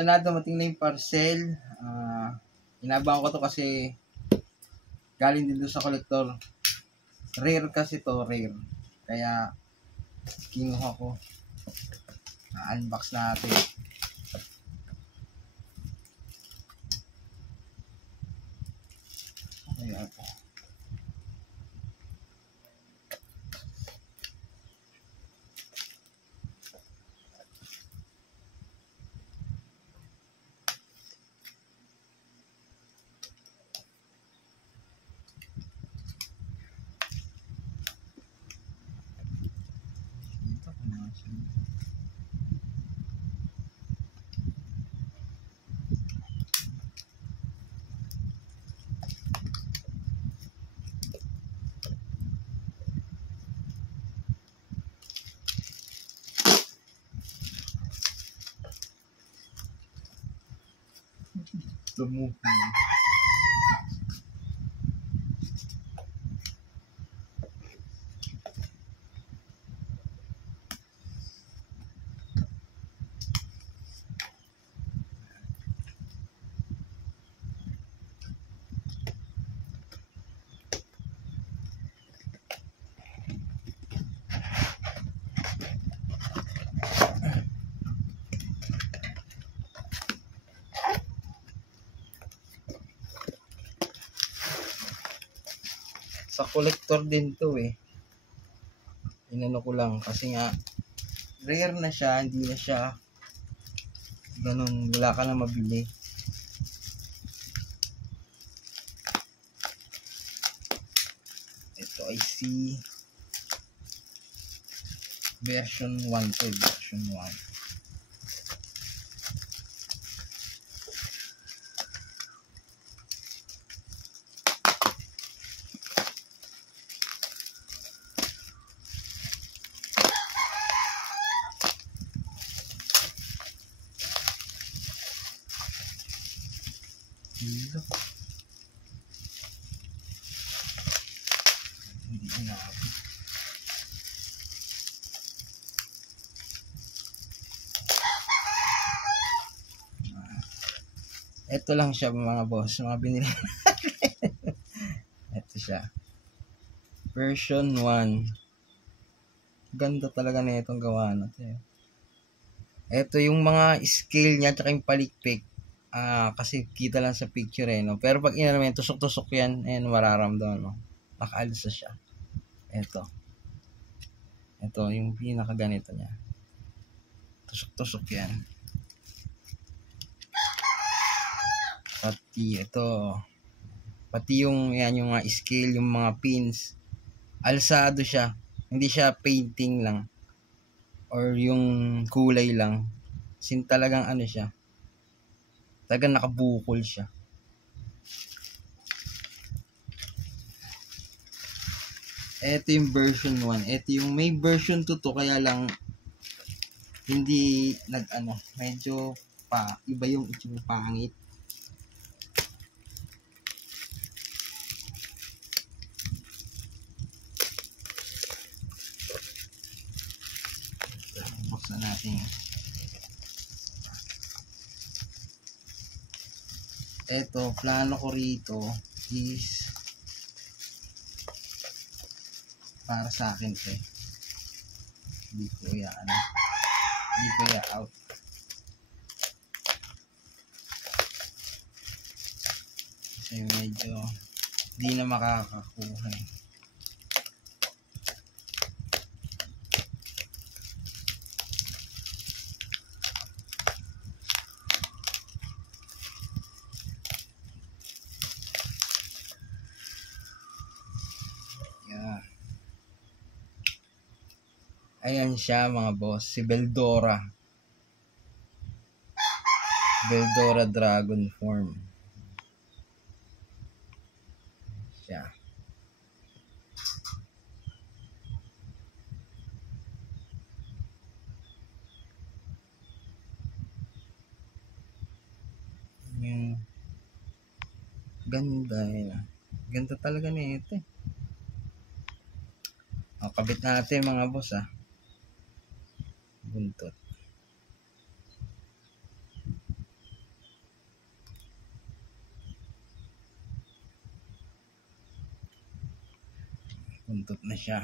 Ito na, dumating na yung parcel. Inabangan ko to kasi galing din doon sa kolektor. Rare kasi to, rare. Kaya kinuha ko. Unbox natin. Ayan po. Dumuhin. Sa collector din to eh. Inano ko lang kasi nga rare na siya, hindi na siya ganun, wala ka na mabili. Ito ay si version 1 to, version 1. Hindi inabot. Ito lang siya mga boss, mga binili. Ito siya. Version 1. Ganda talaga na itong gawa natin. Ito yung mga scale niya at yung palikpik. Kasi kita lang sa picture eh, no? Pero pag inamin, tusok-tusok yan, ayan, mararamdaman mo. Nakaalsa siya. Ito yung pinakaganito niya. Tusok-tusok yan. Pati yung yan, yung mga scale, yung mga pins, alsado siya. Hindi siya painting lang or yung kulay lang. Sin talagang ano siya. Talagang nakabukol siya. Ito yung version 1. Ito yung may version 2 to, kaya lang hindi medyo iba yung itsura, pangit. Buksan natin. Ito, plano ko rito is para sa akin to. Hindi ko out. Kasi medyo di na makakakuha eh. Ayan siya mga boss, si Beldora Dragon Form siya. Yung ganda yun. Ganda talaga nito eh. Kabit natin mga boss ah. Buntot. Buntot na siya.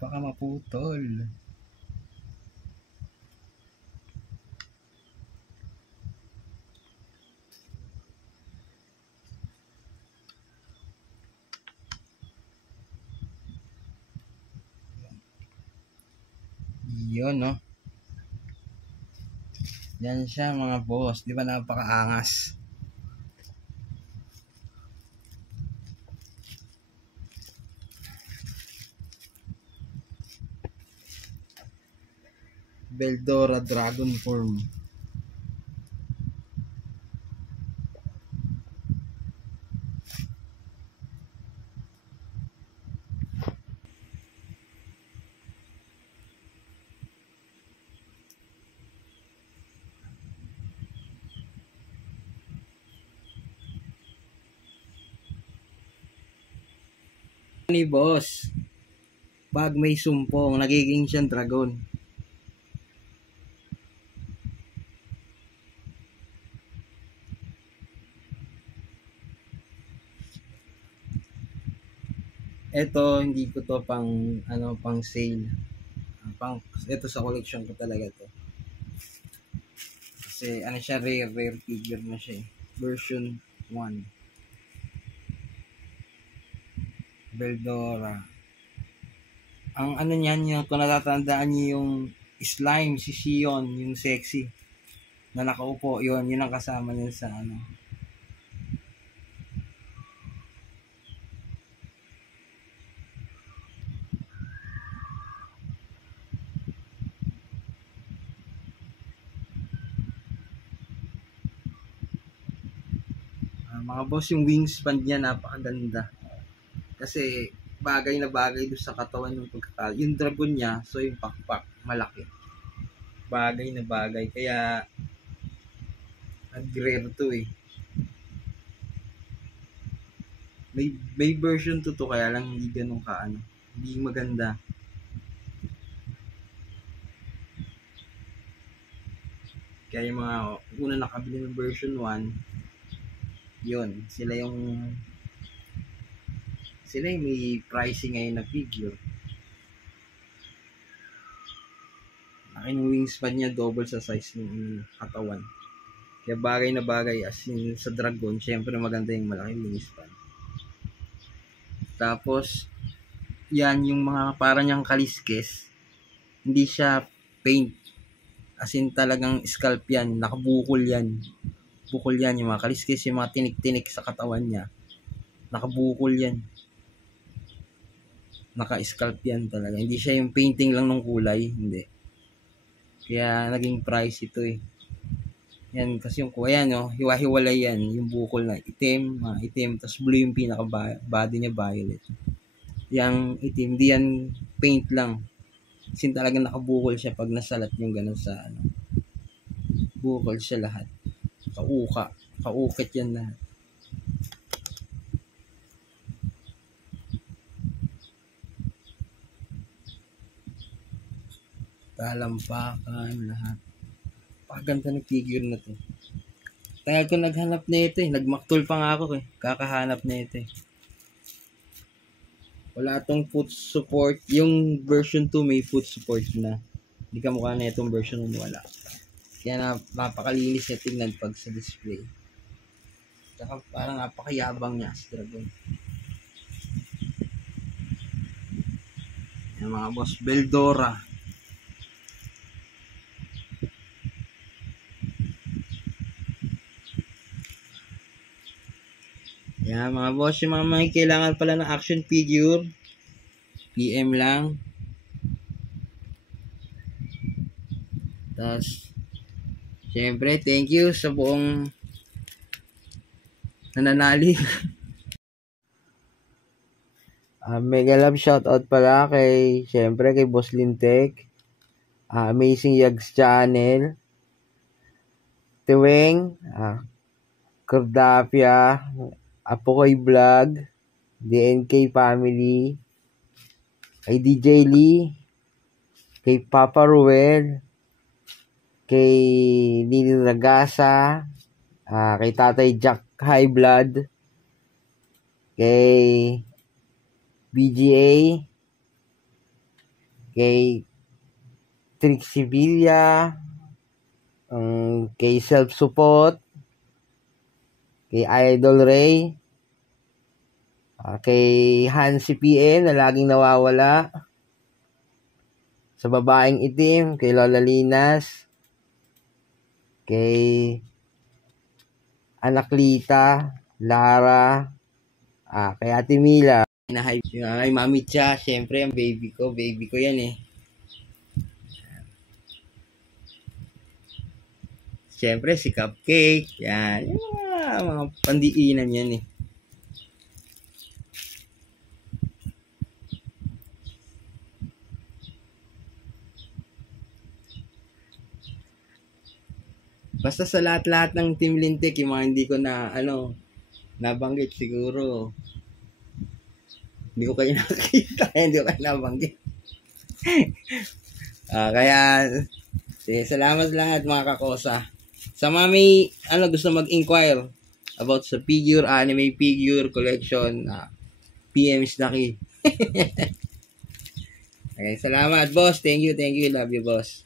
Baka maputol. Yun, no? Yan siya mga boss. Di ba napakaangas? Beldora Dragon Form. Ni boss, pag may sumpong, nagiging siyang dragon. Ito, hindi ko to pang sale. Ito sa collection ko talaga to. Kasi siya, rare figure na siya. Version 1. Beldora. Ang niyan, yung kung natatandaan niyo yung slime, si Sion, yung sexy na nakaupo, yun ang kasama niya sa mga boss, yung wingspan niya napakaganda. Kasi bagay na bagay doon sa katawan ng pagkakal. Yung dragon niya, so yung pakpak, malaki. Bagay na bagay. Kaya, nag-rare to eh. May version to kaya lang hindi ganun hindi maganda. Kaya yung mga una nakabili ng version 1, yun, sila yung may pricing ngayon na figure. Aking wingspan niya double sa size ng katawan. Kaya bagay na bagay, as in sa dragon, syempre maganda yung malaking wingspan. Tapos, yan yung mga para niyang kaliskes, hindi siya paint. As in talagang scalp yan, nakabukol yan. Bukol yan, yung mga kaliskes, yung mga tinik-tinik sa katawan niya. Nakabukol yan. Naka-scalp yan talaga. Hindi siya yung painting lang ng kulay, hindi. Kaya naging price ito eh. Yan kasi yung kuya no, hiwa-hiwalay yan, yung bukol na itim, tapos blue yung pinaka body niya, violet. Yang itim, di yan paint lang. Kasi talagang nakabukol siya pag nasalat yung ganun sa bukol siya lahat. Kaukit yan lahat. Talampakan lahat. Paganda ng figure na to. Tagal ko naghanap na ito eh. Nagmaktol pa nga ako eh. Kakahanap na ito eh. Wala tong foot support. Yung version 2 may foot support na. Hindi ka mukha na itong version 1 wala. Kaya napakalinis na tingnan pag sa display. Tsaka parang napakayabang niya sa dragon. Yan mga boss. Beldora. Yan mga boss, yung mga may kailangan pala ng action figure, PM lang. Tapos, syempre, thank you sa buong nananali. Mega love shoutout pala syempre kay Boss Lintek, Amazing Yags Channel, Teweng, Cordapia, Apokoy Vlog, DNK Family, kay DJ Lee, kay Papa Ruel, kay Lili Ragasa, kay Tatay Jack High Blood, kay BGA, kay Trixie Villa, kay Self Support, kay Idol Ray, kay Hansi PN na laging nawawala, sa babaeng itim, kay Lola Linas, kay Anaklita, Lara, kay Ate Mila, kay Mami Cha, syempre ang baby ko yan eh. Syempre si Cupcake, yan, yung mga pandiinan yan eh. Basta sa lahat-lahat ng Team Lintik, yung mga hindi ko na, nabanggit siguro. Hindi ko kayo nakita, hindi ko kayo nabanggit. Kaya, sige, salamat lahat mga kakosa. Sa mga may, gusto mag-inquire about sa figure, anime figure collection, PM's Lucky. Okay, salamat boss. Thank you. Love you boss.